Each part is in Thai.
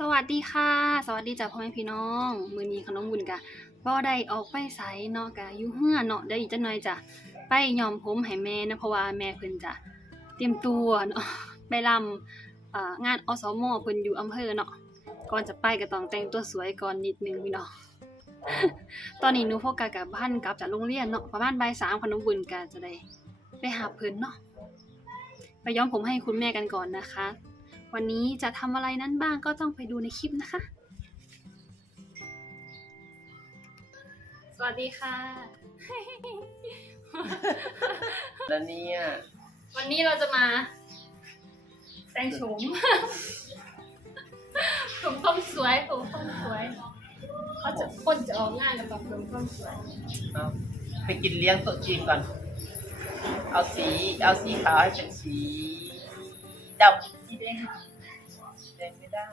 สวัสดีค่ะ สวัสดีจ้าพ่อแม่พี่น้อง มือนี้ขนมบุญกะบ่ได้ออกไปไสเนาะกะอยู่เฮือเนาะเดี๋ยวอีกจักหน่อยจ้ะไปย้อมผมให้แม่นะเพราะว่าแม่เพิ่นจะเตรียมตัวเนาะไปรำเอ่องานอสมเพิ่นอยู่อำเภอเนาะก่อนจะไปก็ต้องแต่งตัวสวยก่อนนิดนึงพี่น้อง ตอนนี้หนูโฟกัสกับบ้านกลับจากโรงเรียนเนาะประมาณบ่ายสามขนมบุญก็จะได้ไปหาเพิ่นเนาะไปย้อมผมให้คุณแม่กันก่อนนะคะ วันนี้จะทำอะไรนั้นบ้างก็ต้องไปดูในคลิปนะคะ สวัสดีค่ะ แล้วเนี่ยวันนี้เราจะมา แต่งโฉม ผมต้มสวยผมต้มสวยเขาจะคนจะออกงานกับผมต้มสวย เอาไปกินเลี้ยงโต๊ะจีนก่อน เอาสี เอาสีขาวให้เป็นสีด สีแดงค่ะำแดงไม่ได้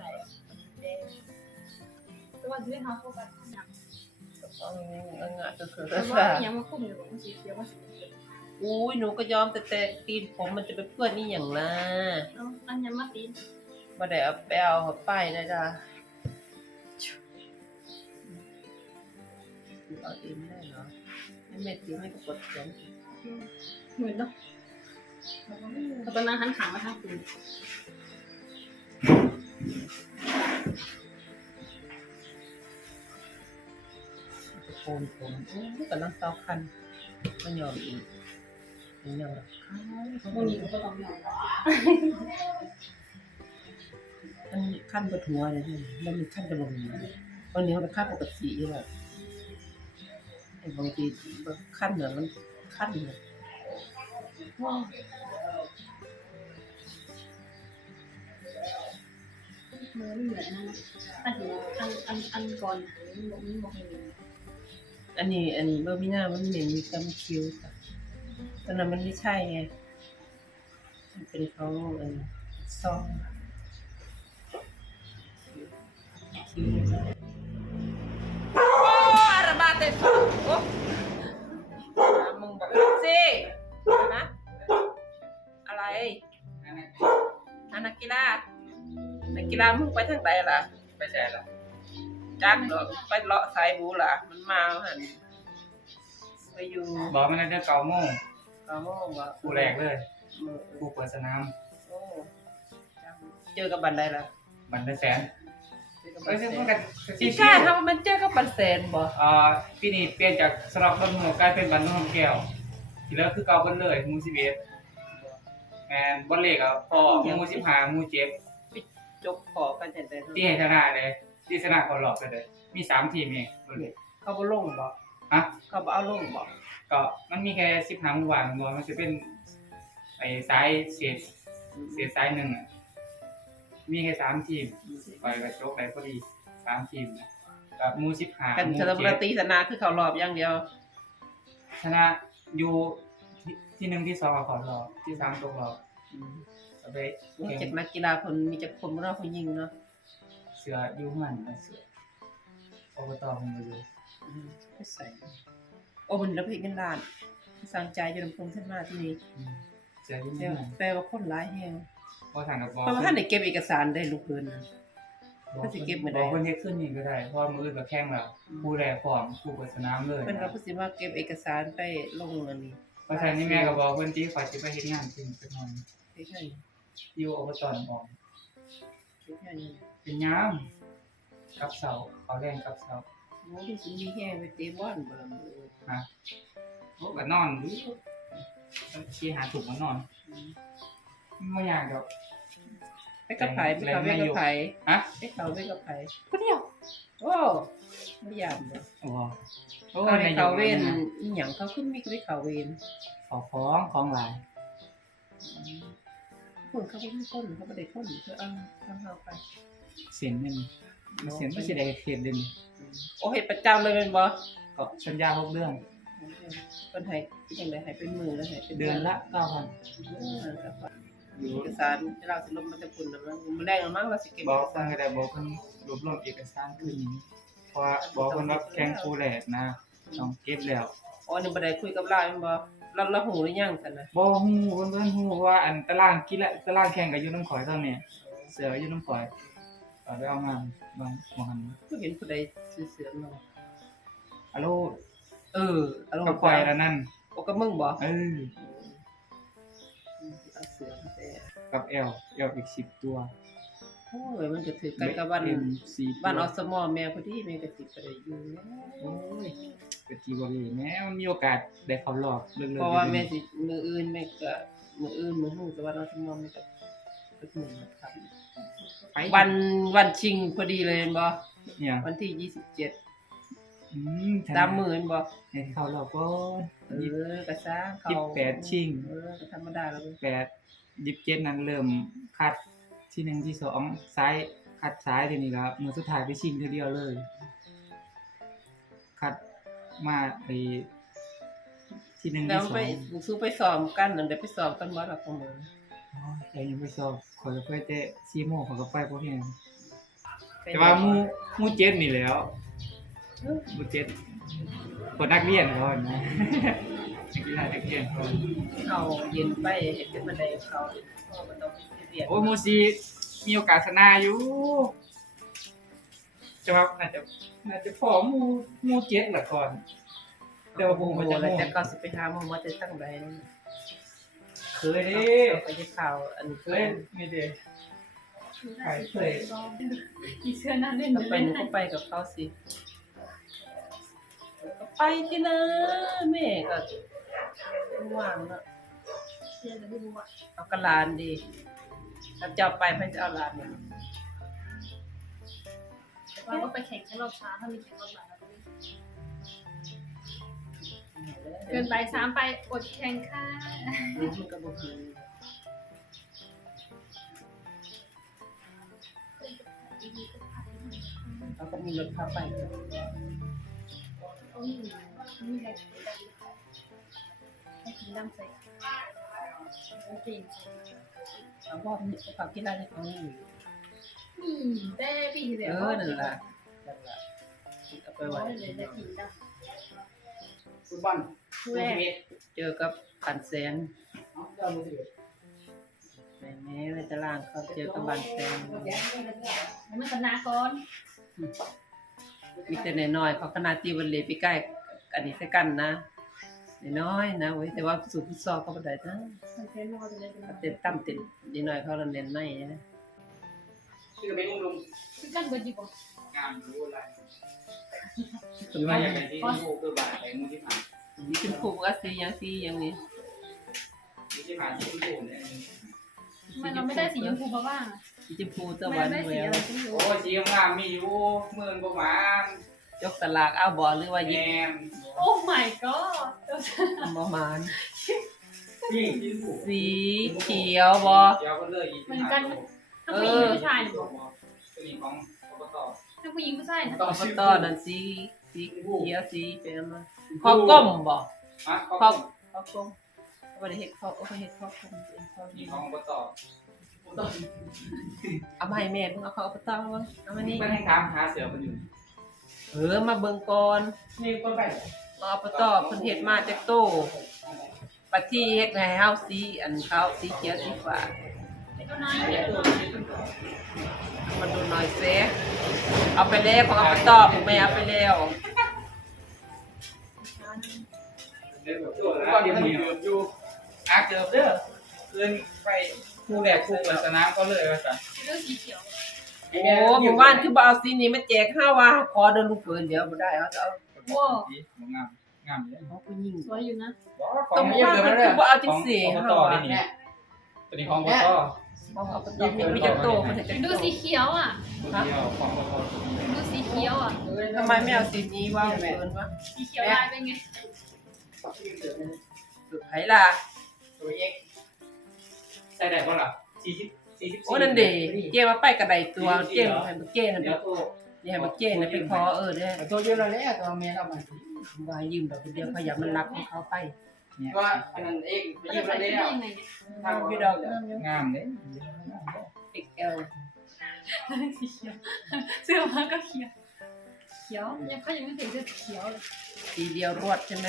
แดงแต่ว่าจะไม่ทำโฟกัสข้างหลังต้องเอางาตัวเสือแต่ว่ายังมาคุ้มอยู่ผมสีเขียวว่าสีเขียวอุ้ยหนูก็ยอมแต่แต่ตีนผมมันจะไปเพื่อนนี่อย่างล่ะอาอันยังมาตีนมาได้เอาไปเอาหัวป้ายนะจ๊ะเอาเองได้เหรอไม่ตีไม่กดเสียงเหมือนเนาะ ต่ตอนนั้นหันขามาทางคุณโคนผมอุ้ยกำลังเศร้าคันไม่ยอมอีกไม่ยอมหรอกพวกนี้ก็ต้องยอมมันขั้นบนหัวเลยนี่แล้วมันขั้นจะลงหัววันนี้มันขั้นปกติอยู่แหละไอ้บางทีขั้นเนี่ยมันขั้นเนี่ย มือไม่เหมือนนะอันอันอันอันก่อนอันนี้บอกนี่บอกเลยอันนี้ อันนี้เบอร์มิน่ามันเหม็นมีกำคิ้วค่ะตอนนั้นมันไม่ใช่ไงมันเป็นเขาอันซองคิ้ว นักกีฬามึงไปทางไหนล่ะไปใช่ละจักดอกไปเลาะสายบูล่ะ มันมาหันไปอยู่บอกมันได้เก่าโม่งกาโมงวะคู่แรกเลยเออคู่เปิดสนามโอ้เจอกับบันไดละบันไดแสนเจอกับเอ้บัยนซึ่งแสมันนกันสิใช่ครับมันเจอกับบันแสนบ่อ่าปีนี้เปลี่ยนจากสลับบันหัวกลายเป็นบันนุ่งแก้วทีแล้วคือเก่าบันเลยหมูสิบเอ็ดแมนบอลเล็กอะพอหมูสิบห้าหมูเจ็บ จกขอกันจังได๋ที่ให้ชนะเลยที่ชนะเขาหลอกไปเลยมีสามทีมเองบอลเล็กเขาบ่ลงบ่ฮะเขาบ่เอาลงบ่ก็มันมีแค่สิบห้าหมู่บ้านรวมมันจะเป็นไอ้ซ้ายเศษเศษซ้ายหนึ่งอะมีแค่สามทีมไปกับโจ๊กไปพอดีสามทีมนะกับหมูสิบห้ากันหมูชนบุเจ็รีดตีสนาคือเขารอบอย่างเดียว ชนะอยู่ที่ที่หนึ่งที่สองขอรอบที่สามตกรอบอืม เอาไปมีแข่งเจ็ดนักกีฬาคนมีจักคนบ่เนาะผู้หญิงเนาะเสืออยูมันนะเสืออบตผมไปดูอืมไม่ใส่โอ้มันรับผิดเงินล้านสร้างใจอยู่ลำพงขึ้นมาที่นี่อืมเสืออยูแต่มันแต่ว่าคนหลายแฮงพอทางกับบอลเพราะว่าท่านได้เก็บเอกสารได้ลูกเพิ่นน่ะบอกก็สิเก็บคไว้นได้บอกคนเฮ็ดขึ้นนี่ก็ได้เพราะว่ามืออื่นก็แข่งแล้วผู้แรกพร้อมผู้เปิดสนามเลยเพิ่นว่าเพิ่นสิมาเก็บเอกสารไปลงอันนี้เพราะฉะนั้นนี่แม่ก็บอกเพิ่นที่ขอสิไปเฮ็ดงานจริงสักหน่อยเฮ็ดให้ อยู่อบตน้ำหอมเฮ็ดให้เป็นยามกับเสาเขาแรงกับเสาโอ้ยสิมีแฮงไปเตะบอลบ่ล่ะมื้อฮะโอ้ก็นอนอยู่ชี้หาถูกมานอนอืมไม่อยากดอกไปกับไผไปกับเวกับไผฮะไปเขาเวกับไผคนเดียวโอ้บ่ยามบ่โอ้โหโอ้เขาในได้ยเขากเวเว้รนอีหยังเขาขึ้นมีไปเขาเวรขอฟ้องของหลาย เพิ่นเขาบ่มีคนเขาบ่ได้คนคือเอาทำเฮาไปเสียนนี่มันเสียนไม่ใช่ได้เขตเด่นอืมโอ้เฮ็ดประจำเลยแม่นบ่ก็สัญญาหกเดือนเพิ่นให้จังได๋ให้เป็นมือแล้วให้เป็นเดือนละเก้าพันอืมครับเอกสารที่เราสิลงมาจะปุ่นนะมันมันแรงแล้วมั้งเราสิเก็บบอกเอกเพิ่สานรก็ได้บอกเพิ่นรวบรวมเอกสารคืนนี้เพราะว่าบอกเพิ่นว่าแข่งครูแรกนะต้องเก็บแล้วอ๋อนี่บ่ได้คุยกับเราแม่นบ่ เราเราหูหรือยังซั่นน่ะบ่ฮู้เพิ่นเพิ่นฮู้ว่าอันตารางกีฬาตารางแข่งก็อยู่น้ำข่อยตอนนี้เสืออยู่น้ำข่อยเอ่เอาไปเอามาบางบางหันก็เห็นผู้ใดซื้อเสือมาอะโลเอออารมกับณ์ควายแล้วนั่นโอ้ก็มึงบ่เออเอาเสือมาแต่กับแอลแอลอีกสิบตัวโอ้ยมันก็ถือกันกับบ้านเอ็มสี่บ้านอสมอแม่พอดีแม่ก็สิไปได้อยู่แล้วโอ้ย กะจีบรีแม้มันมีโอกาสได้เข้ารอบเรื่องๆเพราะว่าแม่สิมืออื่นแม่ก็มืออื่นมือหูแต่ว่าอสมอแม่ก็ก็หนึ่งครับไปวันวันชิงพอดีเลยเห็นบ่เนี่ยวันที่ยี่สิบเจ็ดอืมตามมือเห็นบ่ให้เข้ารอบก็เออกระซ่าเขายี่สิบแปดชิงเออก็ธรรมดาแล้วเว้ยแปดยิบเจ็ดนั้นเริ่มคัดที่หนึ่งที่สองซ้ายคัดซ้ายทีนี้แล้วมือสุดท้ายไปชิงทีเดียวเลย คัด มาไอที่หนึ่งแล้วที่สอไปงสู้ไปซ้อมกันนั่นเดี๋ยวไปซ้อมกันบ่ล่ะพ่อหมอโอ้ยเรายังไม่สอบขอจะไปแต่ซีโมงขอจะไปพวกนี้แต่ว่าหมูหมูเจ็ดนี่แหล้วหมูเจ็ดคนนักเรียนเขาเห็นไหม นักกีฬานักเรียนเขาเขาเย็นไปเห็นเป็นบันไดเขาพ่อมันต้องไปเรียนโอ้ยหมูซีมีโอกาสชนะอยู่ จะว่าน่าจะน่าจะพอหมูหมูเจ็ดละก่อน แต่ว่าผมก็จะแล้วม่วงจะก็สิไปหาหมอมาจะตั้งใดเคยเด้ไปที่ข่าวอันนี้เคยไม่เด้ใครเคยมีเสื้อหน้าเล่นต้องไปหนูก็ไปกับเขาสิก็ไปที่นะแม่ก็ว่างเนาะเสื้อจะไม่รู้อะเอากระลานดีถ้าเจ้าไปเพิ่นจะเอาลานมา เราก็ไปแข่งแค่รอบช้าถ้ามีแข่งรอบบ่ายเราก็ไม่เกินไปสามไปอดแข่งค่ะรู้มันก็บ่คือเขาก็มีรถพาไปโอ้ยนี่แหละให้กินน้ำใส่โอเคเขาบอกมีเขากินอะไรเขาอยู่นี่ได้ปีที่เอแล้วอนั่นล่ะนั่นล่ะเอาไปไปไว้ไว้เลยได้กินได้ฟุตบอลคู่แรก เจอกับปันแสนเจ้ามือถือแม่แม่ในตารางเขาเจอกับบันแสนมันชนะก่อนมีแต่น้อยๆเขาขนาดตีวันเลยไปใกล้อันนี้ใส่กันนะน้อยๆนะเว้ยแต่ว่าสู่ฟุตซอลเขาบ่ได้นะมันเต้นรอจะได้เป็นเต้นตั้มเต้นนิดหน่อยเขาละเน้นในนะ ชื่อเป็นลุงลุงคือกันเบิดดีกว่างามรู้อะไรหรือว่าอย่างไรที่ลูกคือบาทแตงมูที่ผ่านมีขึ้นผูกก็สีอย่างสีอย่างนี้ที่ผ่านที่ลูกเนี่ยมันเราไม่ได้สีชมพูเพราะว่าสีชมพูตะไม่วันได้แหวสีวอะไรก็ไม่รู้โอ้สีงามมีอยู่เมืองประมาณยกสลากเอาบ่หรือว่าแยยิบมโอ้ my god ประมาณที่ที่ลูกสีเขียวบ่เดี๋ยวก็เลยอีกเหมือนกัน ทั้งผู้หญิงผู้ชายเนี่ยบอกตัวนี้ของอบตทั้งผู้หญิงผู้ชายเนี่ยอบตนั่นสีสีเขียวสีเป็นมาข้อก้มบ่อะข้ข้ออข้อก้มบ่ได้เฮ็ดข้อบ่ได้เฮ็ดข้อก้มเป็นข้อนี่นี้ของอบตเอามาให้แม่เพิ่งเอาเข้าอบตมาเอามานี่มันให้ถามหาเสือมันอยู่เออมาเบิ่งก่อนนี่ก็ไปมาอบตเพิ่นเฮ็ดมาจากตู้ปัดที่เฮ็ดให้เฮาสีอันขาวสีเขียวสีฟ้าก็น้อย มันดูหน่อยเซเอาไปแล้วของเอบตผมไม่เอาไปแล้วก็เดี๋ยวมีอยู่อาเกือบเด้อเกินไปคู่แรกคู่เปิดสนามก็เลยว่าสีเขียวโอ้หมู่บ้านคือบ่เอาสีนี้มาแจกห้าว่าขอเดินลูกเกินเดี๋ยวบ่ได้เอาจะเอางามงามเลยเอาผู้หญิงสวยอยู่นะต้องว่ามันคือบ่เอาจังซี่ของเฮาต่อว่านี่นี่ตัวนี้ของบ่ต่อ บตของอบตมีมีจักโตมันจะจักดูสีเขียวอะเดียวของอบตดูสีเขียวอะ ทำไมไม่เอาสีนี้ว่าเกินวะสีเขียวลายเป็นไง สุดไผล่ะตัวเอ็กใส่ได้ป่ะล่ะสี่สิบสี่สิบโอ้นั่นเด้เจ้มาไปกระไดตัวเจ้ให้บ่เจ้นั่นเดี๋ยวบ่ตัวนี่ให้บ่เจ้นั่นไปขอเออเด้ตัวเดียวเราแล้วตัวเมียทำไมว่ายืมดอกเดียวขยากมันรักของเขาไป ว่าอันนั้นเองไปมันยืจะมใส่แล้วได้ยังไงเนี่ยทางพี่ดอกงามเลย XL สีเขียวเสื้อผ้าก็เขียวเขียวยังเขายังไม่เห็นเสื้อเขียวเลยสีเดียวรวดใช่ไหม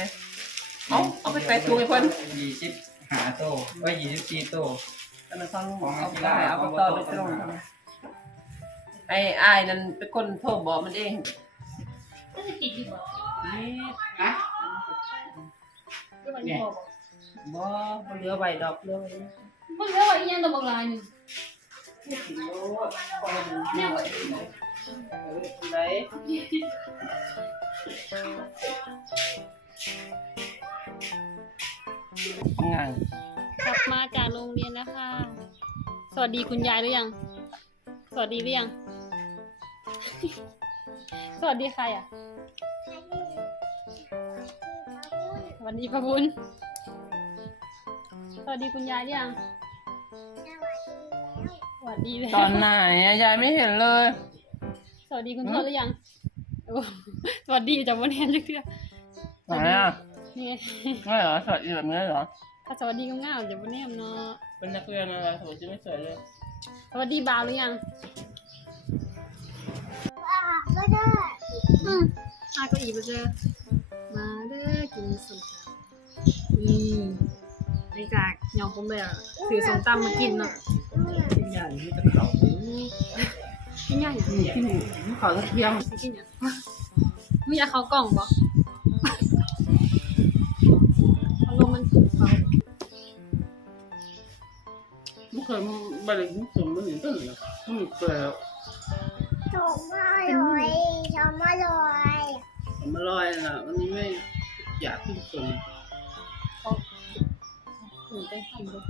เอาเอาไปใส่ถุงให้เพิ่นยี่สิบหาโตไว้ยี่สิบสี่โตตอนนั้นเขาเอาไปเอาไปต่อไปตรงใช่ไหมไปให้อายนั่นเป็นคนโทรบอกมันเองก็จะติดอยู่บ่นี่ฮะ ก็มันบ่บ่บ่บ่เหลือไว้ดอกเหลือไว้มันเหลือไว้อีหยังตัวบักลายหนึงกินโลดพอมันแม่แม่บ่เออไหนงานกลับมาจากโรงเรียนแล้วค่ะ สวัสดีคุณยายหรือยัง สวัสดีหรือยัง สวัสดีใครอะส วัสดีพระบุญสวัสดีคุณยายหรือยังสวัสดีแล้วตอนไหนอะยายไม่เห็นเลย สวัสดีคุณทวดหรือยังโอ้สวัสดีจากบนแฮนด์เพื่อไหนอะนี่ไงไม่เหรอสวัสดีแบบนี้เหรอถ้าสวัสดีก็ง่ายจากบนแฮนด์เนาะเป็นนักเรียนอะไรสวัสดีไม่สวยเลย สวัสดีบ่าวหรือยังไม่ได้อืมอาก็อีกมาเจอ มาเด้อกินส้มตำนี่ในจากยองผมเลยอะถือส้มตำมากินเนาะกินยาอยู่ที่ตะเขากินย่างอย่างนี่ที่เขาตะเทียมสิกินอย่างไม่อยากเขากล่องบ่อารมณ์มันถูกเขาไม่เคยบริสุทธิ์สมบูรณ์ต้นเลยไม่เคยแล้วชมมาลอยชมมาลอย ผมมาลอยนะวันนี้ไม่อยากขึ้นสมถึงไปทำเลย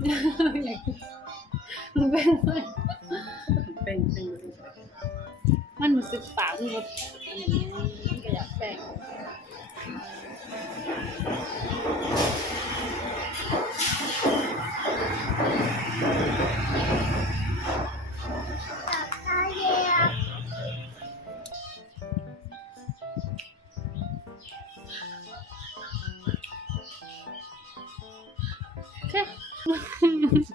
อยากกินมันเป็นเลยเป็นเป็นมันรู้สึกปากมันแบบอันนี้มันก็อยากแบ่ง โ